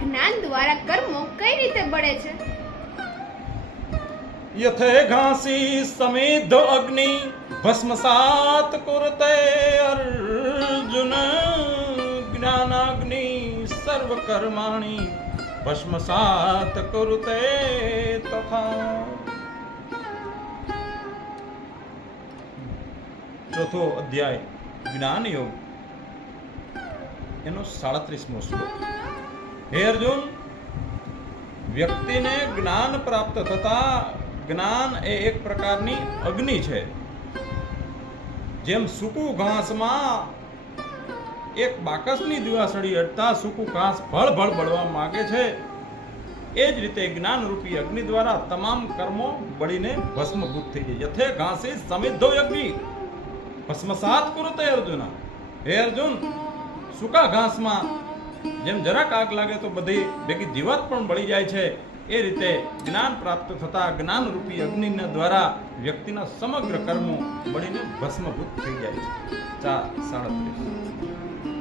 જ્ઞાન દ્વારા કર્મો કઈ રીતે બળે છે? યથે ઘાસી સમિદ્ધ અગ્નિ ભસ્મસાત કુરતે અર્જુન જ્ઞાનાગ્નિ સર્વ કર્માણિ ભસ્મસાત કુરતે તથા. ચોથો અધ્યાય જ્ઞાન યોગ એનો 37મો શ્લોક. હે અર્જુન, વ્યક્તિને જ્ઞાન પ્રાપ્ત થતા જ્ઞાન એ એક પ્રકારની અગ્નિ છે. જેમ સૂકું ઘાસમાં એક બાકસની દિવાસળી અડતા સૂકું ઘાસ ભળ બળવા માંગે છે, એ જ રીતે જ્ઞાન રૂપી અગ્નિ દ્વારા તમામ કર્મો બળીને ભસ્મભૂત થઈ જાય. યથે ઘાસી સમિદ્ધો અગ્નિ ભસ્મસાત કુરતે અર્જુન. હે અર્જુન, સૂકા ઘાસમાં જેમ જરાક આગ લાગે તો બધી ભેગી જીવાત પણ બળી જાય છે, એ રીતે જ્ઞાન પ્રાપ્ત થતા જ્ઞાન રૂપી અગ્નિના દ્વારા વ્યક્તિના સમગ્ર કર્મો બળીને ભસ્મભૂત થઈ જાય છે. 4:37.